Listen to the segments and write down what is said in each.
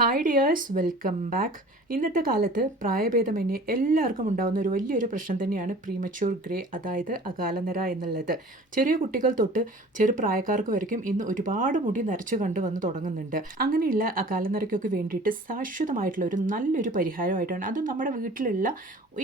Hi dears welcome back ഇന്നത്തെ കാലത്ത് പ്രായഭേദമന്യേ എല്ലാവർക്കും ഉണ്ടാകുന്ന ഒരു വലിയൊരു പ്രശ്നം തന്നെയാണ് പ്രീമച്യൂർ ഗ്രേ അതായത് അകാലനര എന്നുള്ളത്. ചെറിയ കുട്ടികൾ തൊട്ട് ചെറു പ്രായക്കാർക്ക് വരയ്ക്കും ഇന്ന് ഒരുപാട് മുടി നരച്ചു കണ്ടു വന്ന് തുടങ്ങുന്നുണ്ട്. അങ്ങനെയുള്ള അകാലനരയ്ക്കൊക്കെ വേണ്ടിയിട്ട് ശാശ്വതമായിട്ടുള്ള ഒരു നല്ലൊരു പരിഹാരമായിട്ടാണ്. അത് നമ്മുടെ വീട്ടിലുള്ള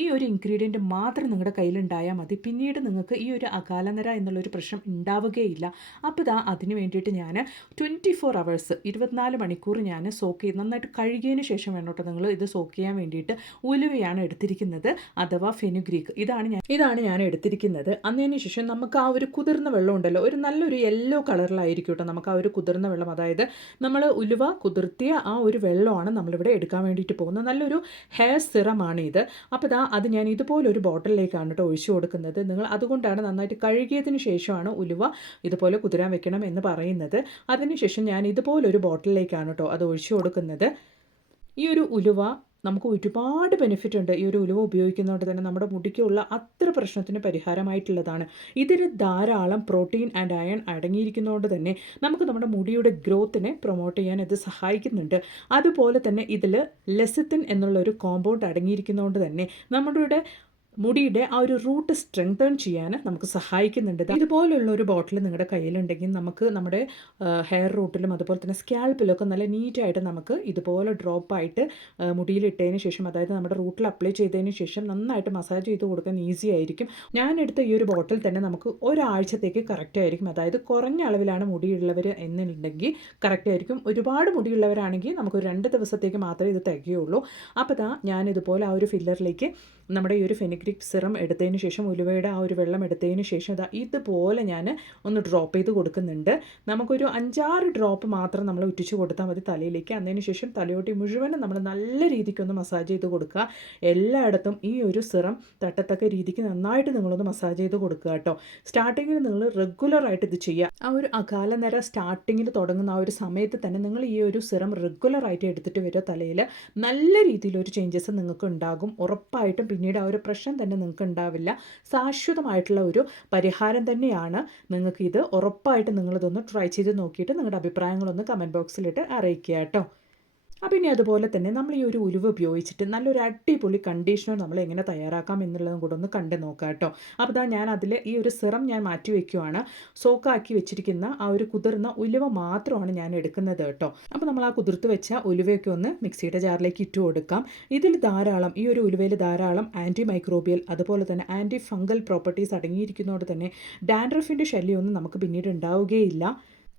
ഈ ഒരു ഇൻഗ്രീഡിയന്റ് മാത്രം നിങ്ങളുടെ കയ്യിലുണ്ടായാൽ മതി. പിന്നീട് നിങ്ങൾക്ക് ഈ ഒരു അകാലനര എന്നുള്ളൊരു പ്രശ്നം ഉണ്ടാവുകയില്ല. അപ്പോൾ ഇതാ അതിന് വേണ്ടിയിട്ട് ഞാൻ ട്വന്റി ഫോർ അവേഴ്സ് ഇരുപത്തിനാല് മണിക്കൂർ ഞാൻ സോക്ക് ചെയ്ത് നന്നായിട്ട് കഴുകിയതിന് ശേഷം വേണം കേട്ടോ നിങ്ങൾ ഇത് സോക്ക് ചെയ്യാൻ വേണ്ടിയിട്ട് ഉലുവയാണ് എടുത്തിരിക്കുന്നത് അഥവാ ഫെനുഗ്രീക്ക് ഇതാണ് ഞാൻ ഇതാണ് ഞാൻ എടുത്തിരിക്കുന്നത്. അന്നതിന് ശേഷം നമുക്ക് ആ ഒരു കുതിർന്ന വെള്ളം ഉണ്ടല്ലോ ഒരു നല്ലൊരു യെല്ലോ കളറിലായിരിക്കും കേട്ടോ നമുക്ക് ആ ഒരു കുതിർന്ന വെള്ളം. അതായത് നമ്മൾ ഉലുവ കുതിർത്തിയ ആ ഒരു വെള്ളമാണ് നമ്മളിവിടെ എടുക്കാൻ വേണ്ടിയിട്ട് പോകുന്നത്. നല്ലൊരു ഹെയർ സിറമാണ് ഇത്. അപ്പോൾ ഇതാ അത് ഞാൻ ഇതുപോലൊരു ബോട്ടിലേക്കാണ് കേട്ടോ ഒഴിച്ചു കൊടുക്കുന്നത്. നിങ്ങൾ അതുകൊണ്ടാണ് നന്നായിട്ട് കഴുകിയതിന് ശേഷമാണ് ഉലുവ ഇതുപോലെ കുതിരാൻ വെക്കണം എന്ന് പറയുന്നത്. അതിനുശേഷം ഞാൻ ഇതുപോലൊരു ബോട്ടിലേക്കാണ് കേട്ടോ അത് ഒഴിച്ചു കൊടുക്കുന്നത്. ഈ ഒരു ഉലുവ നമുക്ക് ഒരുപാട് ബെനിഫിറ്റ് ഉണ്ട്. ഈ ഒരു ഉലുവ ഉപയോഗിക്കുന്നതുകൊണ്ട് തന്നെ നമ്മുടെ മുടിക്കുള്ള അത്ര പ്രശ്നത്തിന് പരിഹാരമായിട്ടുള്ളതാണ്. ഇതിൽ ധാരാളം പ്രോട്ടീൻ ആൻഡ് അയൺ അടങ്ങിയിരിക്കുന്നതുകൊണ്ട് തന്നെ നമുക്ക് നമ്മുടെ മുടിയുടെ ഗ്രോത്തിനെ പ്രൊമോട്ട് ചെയ്യാൻ ഇത് സഹായിക്കുന്നുണ്ട്. അതുപോലെ തന്നെ ഇതിൽ ലെസത്തിൻ എന്നുള്ള ഒരു കോമ്പൗണ്ട് അടങ്ങിയിരിക്കുന്നതുകൊണ്ട് തന്നെ നമ്മുടെ മുടിയുടെ ആ ഒരു റൂട്ട് സ്ട്രെങ്തൺ ചെയ്യാൻ നമുക്ക് സഹായിക്കുന്നുണ്ട്. ഇതുപോലുള്ള ഒരു ബോട്ടിൽ നിങ്ങളുടെ കയ്യിലുണ്ടെങ്കിൽ നമുക്ക് നമ്മുടെ ഹെയർ റൂട്ടിലും അതുപോലെ തന്നെ സ്കാൽപ്പിലൊക്കെ നല്ല നീറ്റായിട്ട് നമുക്ക് ഇതുപോലെ ഡ്രോപ്പായിട്ട് മുടിയിലിട്ടതിന് ശേഷം അതായത് നമ്മുടെ റൂട്ടിൽ അപ്ലൈ ചെയ്തതിന് ശേഷം നന്നായിട്ട് മസാജ് ചെയ്ത് കൊടുക്കാൻ ഈസി ആയിരിക്കും. ഞാൻ എടുത്ത ഈ ഒരു ബോട്ടിൽ തന്നെ നമുക്ക് ഒരാഴ്ചത്തേക്ക് കറക്റ്റ് ആയിരിക്കും. അതായത് കുറഞ്ഞ അളവിലാണ് മുടിയുള്ളവർ എന്നുണ്ടെങ്കിൽ കറക്റ്റ് ആയിരിക്കും. ഒരുപാട് മുടിയുള്ളവരാണെങ്കിൽ നമുക്ക് രണ്ട് ദിവസത്തേക്ക് മാത്രമേ ഇത് തികയുള്ളൂ. അപ്പോൾ ഞാൻ ഇതുപോലെ ആ ഒരു ഫില്ലറിലേക്ക് നമ്മുടെ ഈ ഒരു ഫെനിക്രിക് സിറം എടുത്തതിന് ശേഷം ഉലുവയുടെ ആ ഒരു വെള്ളം എടുത്തതിന് ശേഷം ഇതാ ഇതുപോലെ ഞാൻ ഒന്ന് ഡ്രോപ്പ് ചെയ്ത് കൊടുക്കുന്നുണ്ട്. നമുക്കൊരു അഞ്ചാറ് ഡ്രോപ്പ് മാത്രം നമ്മൾ ഉറ്റിച്ച് കൊടുത്താൽ മതി തലയിലേക്ക്. അതിന് ശേഷം തലയോട്ടി മുഴുവനും നമ്മൾ നല്ല രീതിക്കൊന്ന് മസാജ് ചെയ്ത് കൊടുക്കുക. എല്ലായിടത്തും ഈ ഒരു സിറം തട്ടത്തക്ക രീതിക്ക് നന്നായിട്ട് നിങ്ങളൊന്ന് മസാജ് ചെയ്ത് കൊടുക്കുക കേട്ടോ. സ്റ്റാർട്ടിങ്ങിൽ നിങ്ങൾ റെഗുലറായിട്ട് ഇത് ചെയ്യുക. ആ ഒരു അകാലനര സ്റ്റാർട്ടിങ്ങിൽ തുടങ്ങുന്ന ആ ഒരു സമയത്ത് തന്നെ നിങ്ങൾ ഈ ഒരു സിറം റെഗുലറായിട്ട് എടുത്തിട്ട് വരിക തലയിൽ. നല്ല രീതിയിലൊരു ചേഞ്ചസ് നിങ്ങൾക്ക് ഉണ്ടാകും. ഉറപ്പായിട്ടും പിന്നീട് ആ ഒരു പ്രശ്നം തന്നെ നിങ്ങൾക്ക് ഉണ്ടാവില്ല ശാശ്വതമായിട്ടുള്ള ഒരു പരിഹാരം തന്നെയാണ് നിങ്ങൾക്ക് ഇത് ഉറപ്പായിട്ട് നിങ്ങളിതൊന്ന് ട്രൈ ചെയ്ത് നോക്കിയിട്ട് നിങ്ങളുടെ അഭിപ്രായങ്ങളൊന്ന് കമന്റ് ബോക്സിലിട്ട് അറിയിക്കുക കേട്ടോ. ഇനി അതുപോലെ തന്നെ നമ്മൾ ഈ ഒരു ഉലുവ ഉപയോഗിച്ചിട്ട് നല്ലൊരു അടിപൊളി കണ്ടീഷണർ നമ്മൾ എങ്ങനെ തയ്യാറാക്കാം എന്നുള്ളതും കൂടെ ഒന്ന് കണ്ടു നോക്കാം കേട്ടോ അപ്പോൾ ഇതാ ഞാൻ അതിൽ ഈ ഒരു സിറം ഞാൻ മാറ്റി വയ്ക്കുവാണ് സോക്കാക്കി വെച്ചിരിക്കുന്ന ആ ഒരു കുതിർന്ന ഉലുവ മാത്രമാണ് ഞാൻ എടുക്കുന്നത് കേട്ടോ അപ്പോൾ നമ്മൾ ആ കുതിർത്ത് വെച്ച ഉലുവയൊക്കെ ഒന്ന് മിക്സിയുടെ ജാറിലേക്ക് ഇട്ട് കൊടുക്കാം. ഇതിൽ ധാരാളം ഈ ഒരു ഉലുവയിൽ ധാരാളം ആന്റി മൈക്രോബിയൽ അതുപോലെ തന്നെ ആന്റി ഫംഗൽ പ്രോപ്പർട്ടീസ് അടങ്ങിയിരിക്കുന്നതുകൊണ്ട് തന്നെ ഡാൻഡ്രഫിന്റെ ശല്യമൊന്നും നമുക്ക് പിന്നീട് ഉണ്ടാവുകയില്ല.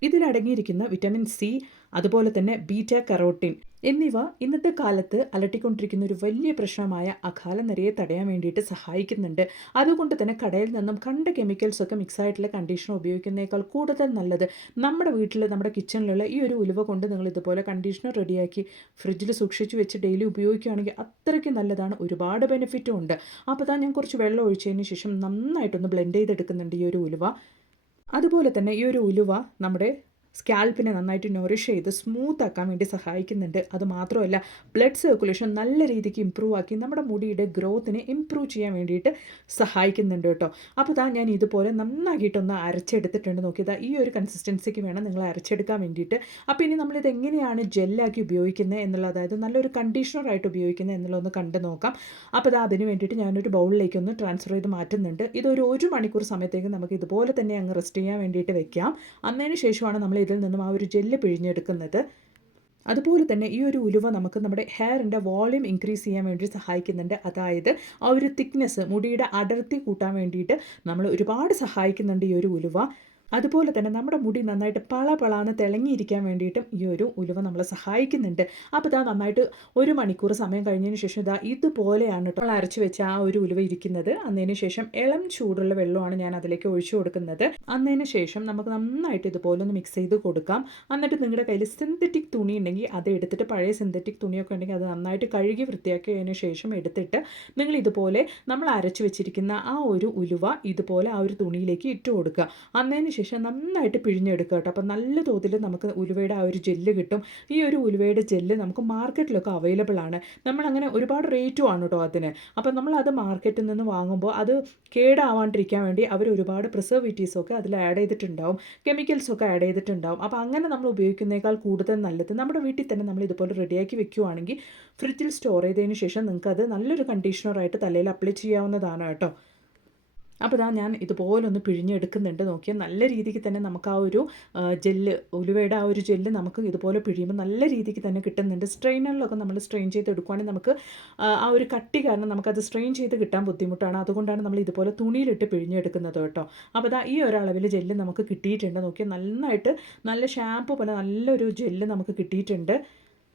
ഇതിലടങ്ങിയിരിക്കുന്ന വിറ്റമിൻ സി അതുപോലെ തന്നെ ബീറ്റ കറോട്ടിൻ എന്നിവ ഇന്നത്തെ കാലത്ത് അലട്ടിക്കൊണ്ടിരിക്കുന്ന ഒരു വലിയ പ്രശ്നമായ അകാലനരയെ തടയാൻ വേണ്ടിയിട്ട് സഹായിക്കുന്നുണ്ട്. അതുകൊണ്ട് തന്നെ കടയിൽ നിന്നും കണ്ട കെമിക്കൽസ് ഒക്കെ മിക്സ് ആയിട്ടുള്ള കണ്ടീഷണർ ഉപയോഗിക്കുന്നതിനേക്കാൾ കൂടുതൽ നല്ലത് നമ്മുടെ വീട്ടിൽ നമ്മുടെ കിച്ചണിലുള്ള ഈ ഒരു ഉലുവ കൊണ്ട് നിങ്ങൾ ഇതുപോലെ കണ്ടീഷണർ റെഡിയാക്കി ഫ്രിഡ്ജിൽ സൂക്ഷിച്ച് വെച്ച് ഡെയിലി ഉപയോഗിക്കുകയാണെങ്കിൽ അത്രയ്ക്ക് നല്ലതാണ്. ഒരുപാട് ബെനിഫിറ്റും ഉണ്ട്. അപ്പോൾ തന്നെ ഞാൻ കുറച്ച് വെള്ളം ഒഴിച്ചതിന് ശേഷം നന്നായിട്ടൊന്ന് ബ്ലെൻഡ് ചെയ്തെടുക്കുന്നുണ്ട് ഈ ഒരു ഉലുവ. അതുപോലെ തന്നെ ഈ ഒരു ഉലുവ നമ്മുടെ സ്കാൽപ്പിനെ നന്നായിട്ട് നൊറിഷ് ചെയ്ത് സ്മൂത്ത് ആക്കാൻ വേണ്ടി സഹായിക്കുന്നുണ്ട്. അത് മാത്രമല്ല ബ്ലഡ് സർക്കുലേഷൻ നല്ല രീതിക്ക് ഇമ്പ്രൂവ് ആക്കി നമ്മുടെ മുടിയുടെ ഗ്രോത്തിനെ ഇമ്പ്രൂവ് ചെയ്യാൻ വേണ്ടിയിട്ട് സഹായിക്കുന്നുണ്ട് കേട്ടോ. അപ്പോൾ താ ഞാൻ ഇതുപോലെ നന്നാക്കിയിട്ടൊന്ന് അരച്ചെടുത്തിട്ടുണ്ട്. നോക്കിയതാ ഈ ഒരു കൺസിസ്റ്റൻസിക്ക് വേണം നിങ്ങൾ അരച്ചെടുക്കാൻ വേണ്ടിയിട്ട്. അപ്പോൾ ഇനി നമ്മളിത് എങ്ങനെയാണ് ജെല്ലാക്കി ഉപയോഗിക്കുന്നത് എന്നുള്ള അതായത് നല്ലൊരു കണ്ടീഷണറായിട്ട് ഉപയോഗിക്കുന്നത് എന്നുള്ളതൊന്ന് കണ്ടു നോക്കാം. അപ്പോൾ ഇതാ അതിന് വേണ്ടിയിട്ട് ഞാനൊരു ബൗളിലേക്ക് ഒന്ന് ട്രാൻസ്ഫർ ചെയ്ത് മാറ്റുന്നുണ്ട്. ഇതൊരു ഒരു മണിക്കൂർ സമയത്തേക്ക് നമുക്ക് ഇതുപോലെ തന്നെ അങ്ങ് റെസ്റ്റ് ചെയ്യാൻ വേണ്ടിയിട്ട് വെക്കാം. അന്നതിന് ശേഷമാണ് നമ്മൾ ഇതിൽ നിന്നും ആ ഒരു ജെല്ല് പിഴിഞ്ഞെടുക്കുന്നത്. അതുപോലെ തന്നെ ഈ ഒരു ഉലുവ നമുക്ക് നമ്മുടെ ഹെയറിന്റെ വോളിയം ഇൻക്രീസ് ചെയ്യാൻ വേണ്ടി സഹായിക്കുന്നുണ്ട്. അതായത് ആ ഒരു തിക്നെസ് മുടിയുടെ അടർത്തി കൂട്ടാൻ വേണ്ടിയിട്ട് നമ്മൾ ഒരുപാട് സഹായിക്കുന്നുണ്ട് ഈ ഒരു ഉലുവ. അതുപോലെ തന്നെ നമ്മുടെ മുടി നന്നായിട്ട് പള പളാന്ന് തിളങ്ങിയിരിക്കാൻ വേണ്ടിയിട്ടും ഈ ഒരു ഉലുവ നമ്മളെ സഹായിക്കുന്നുണ്ട്. അപ്പോൾ ഇതാ നന്നായിട്ട് ഒരു മണിക്കൂർ സമയം കഴിഞ്ഞതിന് ശേഷം ഇതാ ഇതുപോലെയാണ് കേട്ടോ നമ്മൾ അരച്ച് വെച്ച ആ ഒരു ഉലുവ ഇരിക്കുന്നത്. അന്നതിന് ശേഷം ഇളം ചൂടുള്ള വെള്ളമാണ് ഞാൻ അതിലേക്ക് ഒഴിച്ചു കൊടുക്കുന്നത്. അന്നതിന് ശേഷം നമുക്ക് നന്നായിട്ട് ഇതുപോലെ ഒന്ന് മിക്സ് ചെയ്ത് കൊടുക്കാം. എന്നിട്ട് നിങ്ങളുടെ കയ്യിൽ സിന്തറ്റിക് തുണി ഉണ്ടെങ്കിൽ അത് എടുത്തിട്ട് പഴയ സിന്തറ്റിക് തുണിയൊക്കെ ഉണ്ടെങ്കിൽ അത് നന്നായിട്ട് കഴുകി വൃത്തിയാക്കിയതിന് ശേഷം എടുത്തിട്ട് നിങ്ങൾ ഇതുപോലെ നമ്മൾ അരച്ച് വെച്ചിരിക്കുന്ന ആ ഒരു ഉലുവ ഇതുപോലെ ആ ഒരു തുണിയിലേക്ക് ഇട്ട് കൊടുക്കുക. അന്നതിന് ശേഷം നന്നായിട്ട് പിഴിഞ്ഞെടുക്കുക കേട്ടോ. അപ്പോൾ നല്ല തോതിൽ നമുക്ക് ഉലുവയുടെ ആ ഒരു ജെല്ല് കിട്ടും. ഈ ഒരു ഉലുവയുടെ ജെല്ല് നമുക്ക് മാർക്കറ്റിലൊക്കെ അവൈലബിൾ ആണ്. നമ്മളങ്ങനെ ഒരുപാട് റേറ്റും ആണ് കേട്ടോ അതിന്. അപ്പോൾ നമ്മൾ അത് മാർക്കറ്റിൽ നിന്ന് വാങ്ങുമ്പോൾ അത് കേടാവാണ്ടിരിക്കാൻ വേണ്ടി അവർ ഒരുപാട് പ്രിസർവേറ്റീവ്സൊക്കെ അതിൽ ആഡ് ചെയ്തിട്ടുണ്ടാവും. കെമിക്കൽസൊക്കെ ആഡ് ചെയ്തിട്ടുണ്ടാവും. അപ്പോൾ അങ്ങനെ നമ്മൾ ഉപയോഗിക്കുന്നതിനേക്കാൾ കൂടുതൽ നല്ലത് നമ്മുടെ വീട്ടിൽ തന്നെ നമ്മൾ ഇതുപോലെ റെഡിയാക്കി വെക്കുകയാണെങ്കിൽ ഫ്രിഡ്ജിൽ സ്റ്റോർ ചെയ്തതിന് ശേഷം നിങ്ങൾക്കത് നല്ലൊരു കണ്ടീഷണറായിട്ട് തലയിൽ അപ്ലൈ ചെയ്യാവുന്നതാണ് കേട്ടോ. അപ്പോൾ ഇതാ ഞാൻ ഇതുപോലൊന്ന് പിഴിഞ്ഞെടുക്കുന്നുണ്ട്. നോക്കിയാൽ നല്ല രീതിക്ക് തന്നെ നമുക്ക് ആ ഒരു ജെല്ല് ഉലുവയുടെ ആ ഒരു ജെല്ല് നമുക്ക് ഇതുപോലെ പിഴിയുമ്പോൾ നല്ല രീതിക്ക് തന്നെ കിട്ടുന്നുണ്ട്. സ്ട്രെയിനറിലൊക്കെ നമ്മൾ സ്ട്രെയിൻ ചെയ്ത് എടുക്കുവാണെങ്കിൽ നമുക്ക് ആ ഒരു കട്ടി കാരണം നമുക്കത് സ്ട്രെയിൻ ചെയ്ത് കിട്ടാൻ ബുദ്ധിമുട്ടാണ്. അതുകൊണ്ടാണ് നമ്മൾ ഇതുപോലെ തുണിയിലിട്ട് പിഴിഞ്ഞെടുക്കുന്നത് കേട്ടോ. അപ്പോൾ ഇതാ ഈ ഒരളവിൽ ജെല്ല് നമുക്ക് കിട്ടിയിട്ടുണ്ട്. നോക്കിയാൽ നന്നായിട്ട് നല്ല ഷാമ്പു പോലെ നല്ലൊരു ജെല്ല് നമുക്ക് കിട്ടിയിട്ടുണ്ട്.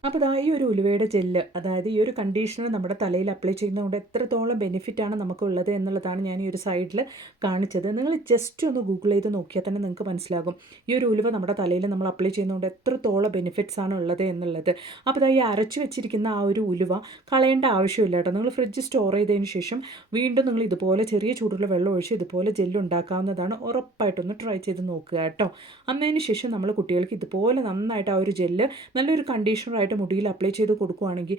അപ്പോൾ ഈ ഒരു ഉലുവയുടെ ജെല്ല് അതായത് ഈ ഒരു കണ്ടീഷണർ നമ്മുടെ തലയിൽ അപ്ലൈ ചെയ്യുന്നതുകൊണ്ട് എത്രത്തോളം ബെനിഫിറ്റാണ് നമുക്കുള്ളത് എന്നുള്ളതാണ് ഞാൻ ഈ ഒരു സൈഡിൽ കാണിച്ചത്. നിങ്ങൾ ജസ്റ്റ് ഒന്ന് ഗൂഗിൾ ചെയ്ത് നോക്കിയാൽ തന്നെ നിങ്ങൾക്ക് മനസ്സിലാകും. ഈ ഒരു ഉലുവ നമ്മുടെ തലയിൽ നമ്മൾ അപ്ലൈ ചെയ്യുന്നതുകൊണ്ട് എത്രത്തോളം ബെനിഫിറ്റ്സ് ആണ് ഉള്ളത് എന്നുള്ളത്. അപ്പോൾ ഈ അരച്ച് വെച്ചിരിക്കുന്ന ആ ഒരു ഉലുവ കളയേണ്ട ആവശ്യമില്ല കേട്ടോ. നിങ്ങൾ ഫ്രിഡ്ജ് സ്റ്റോർ ചെയ്തതിന് ശേഷം വീണ്ടും നിങ്ങൾ ഇതുപോലെ ചെറിയ ചൂടുള്ള വെള്ളം ഒഴിച്ച് ഇതുപോലെ ജെല്ല് ഉണ്ടാക്കാവുന്നതാണ് ഉറപ്പായിട്ടൊന്ന് ട്രൈ ചെയ്ത് നോക്കുക കേട്ടോ. അന്നതിന് ശേഷം നമ്മൾ കുട്ടികൾക്ക് ഇതുപോലെ നന്നായിട്ട് ആ ഒരു ജെല്ല് നല്ലൊരു കണ്ടീഷണറായിട്ട് ആയിട്ട് മുടിയിൽ അപ്ലൈ ചെയ്ത് കൊടുക്കുകയാണെങ്കിൽ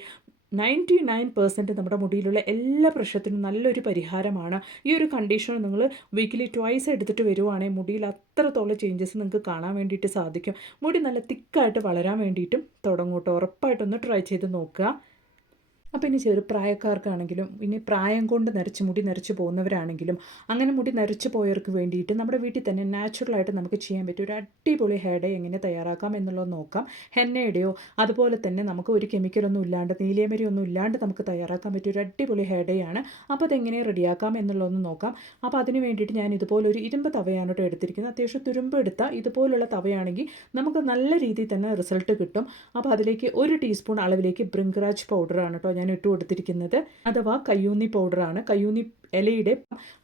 നയന്റി നയൻ പെർസെന്റ് നമ്മുടെ മുടിയിലുള്ള എല്ലാ പ്രശ്നത്തിനും നല്ലൊരു പരിഹാരമാണ്. ഈ ഒരു കണ്ടീഷൻ നിങ്ങൾ വീക്കിലി ട്വൈസ് എടുത്തിട്ട് വരുവാണെങ്കിൽ മുടിയിൽ അത്രത്തോളം ചേഞ്ചസ് നിങ്ങൾക്ക് കാണാൻ വേണ്ടിയിട്ട് സാധിക്കും. മുടി നല്ല തിക്കായിട്ട് വളരാൻ വേണ്ടിയിട്ടും തുടങ്ങൂട്ടോ ഉറപ്പായിട്ടൊന്ന് ട്രൈ ചെയ്ത് നോക്കുക. അപ്പോൾ ഇനി ചെറുപ്രായക്കാർക്കാണെങ്കിലും ഇനി പ്രായം കൊണ്ട് നരച്ച് മുടി നരച്ച് പോകുന്നവരാണെങ്കിലും അങ്ങനെ മുടി നരച്ച് പോയവർക്ക് വേണ്ടിയിട്ട് നമ്മുടെ വീട്ടിൽ തന്നെ നാച്ചുറലായിട്ട് നമുക്ക് ചെയ്യാൻ പറ്റും ഒരു അടിപൊളി ഹെയർ എങ്ങനെ തയ്യാറാക്കാം എന്നുള്ളത് നോക്കാം. ഹെന്നയുടെയോ അതുപോലെ തന്നെ നമുക്ക് ഒരു കെമിക്കലൊന്നും ഇല്ലാണ്ട് നീലിയമരി ഒന്നും ഇല്ലാണ്ട് നമുക്ക് തയ്യാറാക്കാൻ പറ്റിയ ഒരു അടിപൊളി ഹെയർ ആണ്. അപ്പോൾ അതെങ്ങനെ റെഡിയാക്കാം എന്നുള്ളതൊന്ന് നോക്കാം. അപ്പോൾ അതിന് വേണ്ടിയിട്ട് ഞാൻ ഇതുപോലെ ഒരു ഇരുമ്പ് തവയാണ് കേട്ടോ എടുത്തിരിക്കുന്നത്. അത്യാവശ്യം തുരുമ്പ് എടുത്താൽ ഇതുപോലുള്ള തവയാണെങ്കിൽ നമുക്ക് നല്ല രീതിയിൽ തന്നെ റിസൾട്ട് കിട്ടും. അപ്പോൾ അതിലേക്ക് ഒരു ടീസ്പൂൺ അളവിലേക്ക് ബ്രിങ്കറാജ് പൗഡറാണ് കേട്ടോ ഇട്ട് കൊടുത്തിരിക്കുന്നത്. അഥവാ കയ്യൂന്നി പൗഡറാണ്. കയ്യൂന്നി ഇലയുടെ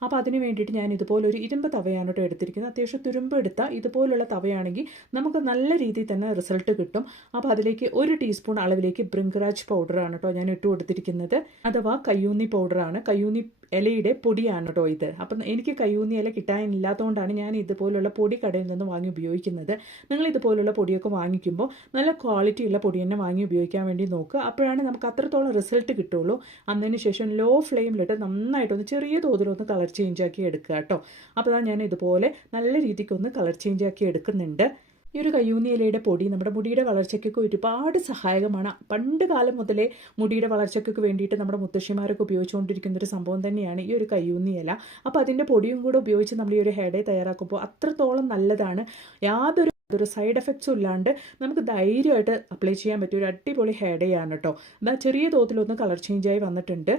അപ്പോൾ അതിന് വേണ്ടിയിട്ട് ഞാൻ ഇതുപോലെ ഒരു ഇരുമ്പ് തവയാണ് കേട്ടോ എടുത്തിരിക്കുന്നത്. അത്യാവശ്യം തുരുമ്പ് എടുത്ത ഇതുപോലുള്ള തവയാണെങ്കിൽ നമുക്ക് നല്ല രീതിയിൽ തന്നെ റിസൾട്ട് കിട്ടും. അപ്പോൾ അതിലേക്ക് ഒരു ടീസ്പൂൺ അളവിലേക്ക് ബ്രിങ്ക്രാജ് പൗഡറാണ് കേട്ടോ ഞാൻ ഇട്ട് കൊടുത്തിരിക്കുന്നത്. അഥവാ കയ്യൂന്നി പൗഡറാണ്. കയ്യൂന്നി ഇലയുടെ പൊടിയാണ് കേട്ടോ ഇത്. അപ്പം എനിക്ക് കയ്യൂന്നി ഇല കിട്ടാനില്ലാത്തതുകൊണ്ടാണ് ഞാൻ ഇതുപോലുള്ള പൊടി കടയിൽ നിന്ന് വാങ്ങി ഉപയോഗിക്കുന്നത്. നിങ്ങൾ ഇതുപോലുള്ള പൊടിയൊക്കെ വാങ്ങിക്കുമ്പോൾ നല്ല ക്വാളിറ്റിയുള്ള പൊടി തന്നെ വാങ്ങി ഉപയോഗിക്കാൻ വേണ്ടി നോക്കുക. അപ്പോഴാണ് നമുക്ക് അത്രത്തോളം റിസൾട്ട് കിട്ടുള്ളൂ. അന്നതിന് ശേഷം ലോ ഫ്ലെയിമിലിട്ട് നന്നായിട്ടൊന്ന് ചെറിയ തോതിലൊന്ന് കളർ ചേഞ്ച് ആക്കി എടുക്കുക കേട്ടോ അപ്പോൾ ഞാൻ ഇതുപോലെ നല്ല രീതിക്കൊന്ന് കളർ ചേഞ്ച് ആക്കി എടുക്കുന്നുണ്ട്. ഈ ഒരു കയ്യൂന്നി ഇലയുടെ പൊടി നമ്മുടെ മുടിയുടെ വളർച്ചയ്ക്കൊക്കെ ഒരുപാട് സഹായകമാണ്. പണ്ട് കാലം മുതലേ മുടിയുടെ വളർച്ചയ്ക്കൊക്കെ വേണ്ടിയിട്ട് നമ്മുടെ മുത്തശ്ശിമാരൊക്കെ ഉപയോഗിച്ചുകൊണ്ടിരിക്കുന്ന ഒരു സംഭവം തന്നെയാണ് ഈ ഒരു കയ്യൂന്നി ഇല അപ്പോൾ അതിന്റെ പൊടിയും കൂടെ ഉപയോഗിച്ച് നമ്മൾ ഈ ഒരു ഹെയർ ഡേ തയ്യാറാക്കുമ്പോൾ അത്രത്തോളം നല്ലതാണ്. യാതൊരു ഒരു സൈഡ് എഫക്ട്സും ഇല്ലാണ്ട് നമുക്ക് ധൈര്യമായിട്ട് അപ്ലൈ ചെയ്യാൻ പറ്റിയ ഒരു അടിപൊളി ഹെയർ ഡേ ആണ് കേട്ടോ. എന്നാൽ ചെറിയ തോതിലൊന്ന് കളർ ചേഞ്ചായി വന്നിട്ടുണ്ട്.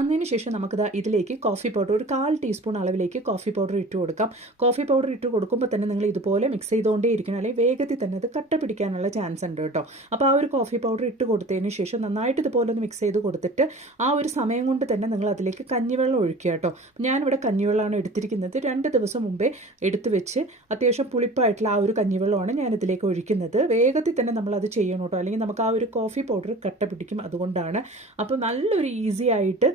അതിന് ശേഷം നമുക്കിത് ഇതിലേക്ക് കോഫി പൗഡർ ഒരു കാൽ ടീസ്പൂൺ അളവിലേക്ക് കോഫി പൗഡർ ഇട്ട് കൊടുക്കാം. കോഫി പൗഡർ ഇട്ട് കൊടുക്കുമ്പോൾ തന്നെ നിങ്ങൾ ഇതുപോലെ മിക്സ് ചെയ്തുകൊണ്ടേ ഇരിക്കണം. അല്ലെങ്കിൽ വേഗത്തിൽ തന്നെ അത് കട്ട പിടിക്കാനുള്ള ചാൻസ് ഉണ്ട് കേട്ടോ. അപ്പോൾ ആ ഒരു കോഫി പൗഡർ ഇട്ട് കൊടുത്തതിന് ശേഷം നന്നായിട്ട് ഇതുപോലെ ഒന്ന് മിക്സ് ചെയ്ത് കൊടുത്തിട്ട് ആ ഒരു സമയം കൊണ്ട് തന്നെ നിങ്ങൾ അതിലേക്ക് കഞ്ഞിവെള്ളം ഒഴിക്കുക കേട്ടോ. ഞാനിവിടെ കഞ്ഞിവെള്ളമാണ് എടുത്തിരിക്കുന്നത്. രണ്ട് ദിവസം മുമ്പേ എടുത്തു വെച്ച് അത്യാവശ്യം പുളിപ്പായിട്ടുള്ള ആ ഒരു കഞ്ഞിവെള്ളമാണ് ഞാൻ ഇതിലേക്ക് ഒഴിക്കുന്നത്. വേഗത്തിൽ തന്നെ നമ്മൾ അത് ചെയ്യണം കേട്ടോ. അല്ലെങ്കിൽ നമുക്ക് ആ ഒരു കോഫി പൗഡർ കട്ട പിടിക്കും അതുകൊണ്ടാണ്. അപ്പോൾ നല്ലൊരു ഈസി ആയിട്ട്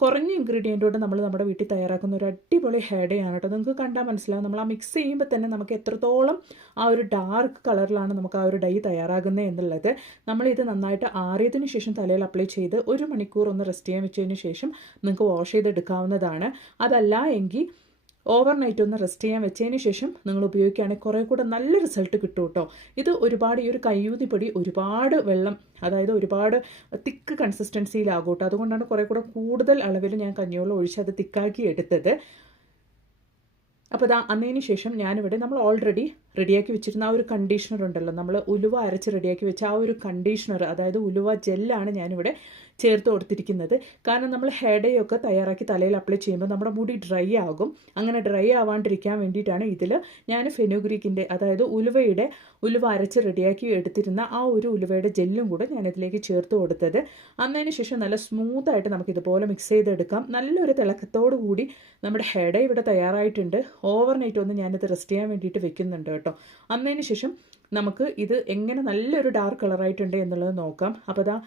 കുറഞ്ഞ ഇൻഗ്രീഡിയന്റോട് നമ്മൾ നമ്മുടെ വീട്ടിൽ തയ്യാറാക്കുന്ന ഒരു അടിപൊളി ഹെയർ ആണ് കേട്ടോ. നിങ്ങൾക്ക് കണ്ടാൽ മനസ്സിലാവും. നമ്മൾ ആ മിക്സ് ചെയ്യുമ്പോൾ തന്നെ നമുക്ക് എത്രത്തോളം ആ ഒരു ഡാർക്ക് കളറിലാണ് നമുക്ക് ആ ഒരു ഡൈ തയ്യാറാകുന്നത് എന്നുള്ളത് നമ്മളിത് നന്നായിട്ട് ആറിയതിന് ശേഷം തലയിൽ അപ്ലൈ ചെയ്ത് ഒരു മണിക്കൂർ ഒന്ന് റെസ്റ്റ് ചെയ്യാൻ വെച്ചതിന് ശേഷം നിങ്ങൾക്ക് വാഷ് ചെയ്തെടുക്കാവുന്നതാണ്. അതല്ല എങ്കിൽ ഓവർ നൈറ്റ് ഒന്ന് റെസ്റ്റ് ചെയ്യാൻ വെച്ചതിന് ശേഷം നിങ്ങൾ ഉപയോഗിക്കുകയാണെങ്കിൽ കുറേ കൂടെ നല്ല റിസൾട്ട് കിട്ടും കേട്ടോ. ഇത് ഒരുപാട് ഈ ഒരു കയ്യൂതി പൊടി ഒരുപാട് വെള്ളം അതായത് ഒരുപാട് തിക്ക് കൺസിസ്റ്റൻസിയിലാകും കേട്ടോ. അതുകൊണ്ടാണ് കുറേ കൂടെ കൂടുതൽ അളവിൽ ഞാൻ കഞ്ഞിവെള്ളം ഒഴിച്ച് അത് തിക്കാക്കി എടുത്തത്. അപ്പോൾ അതാ അന്നതിന് ശേഷം ഞാനിവിടെ നമ്മൾ ഓൾറെഡി റെഡിയാക്കി വെച്ചിരുന്ന ആ ഒരു കണ്ടീഷണർ ഉണ്ടല്ലോ. നമ്മൾ ഉലുവ അരച്ച് റെഡിയാക്കി വെച്ച ആ ഒരു കണ്ടീഷണർ അതായത് ഉലുവ ജെല്ലാണ് ഞാനിവിടെ ചേർത്ത് കൊടുത്തിരിക്കുന്നത്. കാരണം നമ്മൾ ഹെഡയൊക്കെ തയ്യാറാക്കി തലയിൽ അപ്ലൈ ചെയ്യുമ്പോൾ നമ്മുടെ മുടി ഡ്രൈ ആകും. അങ്ങനെ ഡ്രൈ ആവാണ്ടിരിക്കാൻ വേണ്ടിയിട്ടാണ് ഇതിൽ ഞാൻ ഫെനുഗ്രീക്കിന്റെ അതായത് ഉലുവയുടെ ഉലുവ അരച്ച് റെഡിയാക്കി എടുത്തിരുന്ന ആ ഒരു ഉലുവയുടെ ജെല്ലും കൂടെ ഞാൻ ഇതിലേക്ക് ചേർത്ത് കൊടുത്തത്. അന്നതിന് ശേഷം നല്ല സ്മൂത്തായിട്ട് നമുക്ക് ഇതുപോലെ മിക്സ് ചെയ്തെടുക്കാം. നല്ലൊരു തിളക്കത്തോടു കൂടി നമ്മുടെ ഹെഡ ഇവിടെ തയ്യാറായിട്ടുണ്ട്. ഓവർ നൈറ്റ് ഒന്ന് ഞാനിത് റെസ്റ്റ് ചെയ്യാൻ വേണ്ടിയിട്ട് വെക്കുന്നുണ്ട് കേട്ടോ. അന്നതിന് ശേഷം നമുക്ക് ഇത് എങ്ങനെ നല്ലൊരു ഡാർക്ക് കളറായിട്ടുണ്ട് എന്നുള്ളത് നോക്കാം. അപ്പോൾ അതാ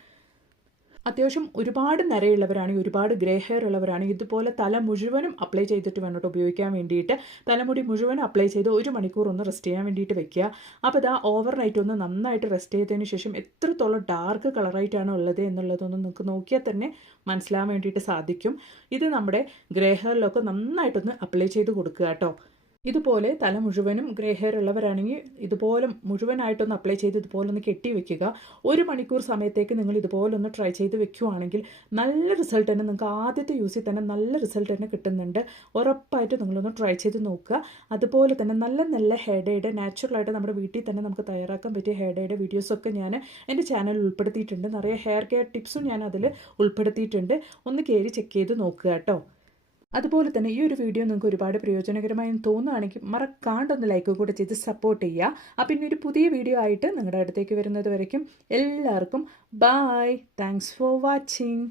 അത്യാവശ്യം ഒരുപാട് നരയുള്ളവരാണെങ്കിൽ ഒരുപാട് ഗ്രേ ഹെയർ ഉള്ളവരാണെങ്കിൽ ഇതുപോലെ തല മുഴുവനും അപ്ലൈ ചെയ്തിട്ട് വേണം ഉപയോഗിക്കാൻ വേണ്ടിയിട്ട്. തലമുടി മുഴുവനും അപ്ലൈ ചെയ്ത് ഒരു മണിക്കൂർ ഒന്ന് റെസ്റ്റ് ചെയ്യാൻ വേണ്ടിയിട്ട് വെക്കുക. അപ്പോൾ ഇതാ ഓവർ നൈറ്റ് ഒന്ന് നന്നായിട്ട് റെസ്റ്റ് ചെയ്തതിന് ശേഷം എത്രത്തോളം ഡാർക്ക് കളറായിട്ടാണ് ഉള്ളത് എന്നുള്ളതൊന്ന് നിങ്ങൾക്ക് നോക്കിയാൽ തന്നെ മനസ്സിലാൻ വേണ്ടിയിട്ട് സാധിക്കും. ഇത് നമ്മുടെ ഗ്രേ ഹെയറിലൊക്കെ നന്നായിട്ടൊന്ന് അപ്ലൈ ചെയ്ത് കൊടുക്കുക കേട്ടോ. ഇതുപോലെ തല മുഴുവനും ഗ്രേ ഹെയർ ഉള്ളവരാണെങ്കിൽ ഇതുപോലെ മുഴുവനായിട്ടൊന്ന് അപ്ലൈ ചെയ്ത് ഇതുപോലെ ഒന്ന് കെട്ടി വെക്കുക. ഒരു മണിക്കൂർ സമയത്തേക്ക് നിങ്ങൾ ഇതുപോലെ ഒന്ന് ട്രൈ ചെയ്ത് വെക്കുകയാണെങ്കിൽ നല്ല റിസൾട്ട് തന്നെ നിങ്ങൾക്ക് ആദ്യത്തെ യൂസിൽ തന്നെ നല്ല റിസൾട്ട് തന്നെ കിട്ടുന്നുണ്ട്. ഉറപ്പായിട്ട് നിങ്ങളൊന്ന് ട്രൈ ചെയ്ത് നോക്കുക. അതുപോലെ തന്നെ നല്ല നല്ല ഹെയർ നാച്ചുറലായിട്ട് നമ്മുടെ വീട്ടിൽ തന്നെ നമുക്ക് തയ്യാറാക്കാൻ പറ്റിയ ഹെയർ വീഡിയോസൊക്കെ ഞാൻ എന്റെ ചാനലിൽ ഉൾപ്പെടുത്തിയിട്ടുണ്ട്. നിറയെ ഹെയർ കെയർ ടിപ്സും ഞാൻ അതിൽ ഉൾപ്പെടുത്തിയിട്ടുണ്ട്. ഒന്ന് കയറി ചെക്ക് ചെയ്ത് നോക്കുക കേട്ടോ. അതുപോലെ തന്നെ ഈ ഒരു വീഡിയോ നിങ്ങൾക്ക് ഒരുപാട് പ്രയോജനകരമായി തോന്നുകയാണെങ്കിൽ മറക്കാണ്ടൊന്ന് ലൈക്ക് കൂടെ ചെയ്ത് സപ്പോർട്ട് ചെയ്യുക. ആ പിന്നെ ഒരു പുതിയ വീഡിയോ ആയിട്ട് നിങ്ങളുടെ അടുത്തേക്ക് വരുന്നത് വരയ്ക്കും. എല്ലാവർക്കും ബായ് താങ്ക്സ് ഫോർ വാച്ചിങ്